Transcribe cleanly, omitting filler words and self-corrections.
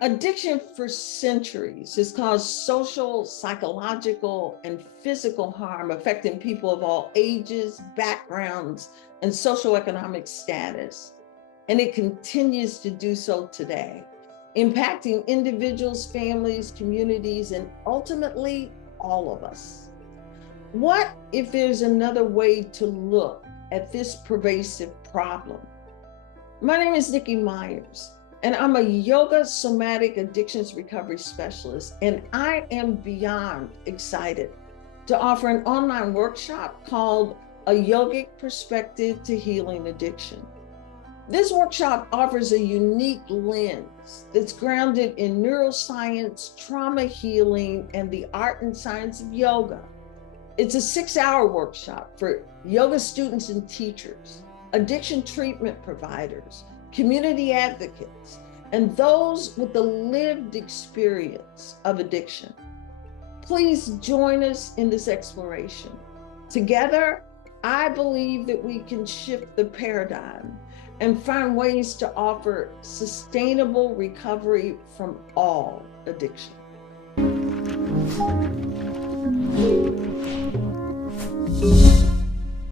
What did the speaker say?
Addiction for centuries has caused social, psychological, and physical harm affecting people of all ages, backgrounds, and socioeconomic status. And it continues to do so today, impacting individuals, families, communities, and ultimately all of us. What if there's another way to look at this pervasive problem? My name is Nikki Myers, and I'm a yoga somatic addictions recovery specialist, and I am beyond excited to offer an online workshop called A Yogic Perspective to Healing Addiction. This workshop offers a unique lens that's grounded in neuroscience, trauma healing, and the art and science of yoga. It's a 6-hour workshop for yoga students and teachers, addiction treatment providers, community advocates, and those with the lived experience of addiction. Please join us in this exploration. Together, I believe that we can shift the paradigm and find ways to offer sustainable recovery from all addiction.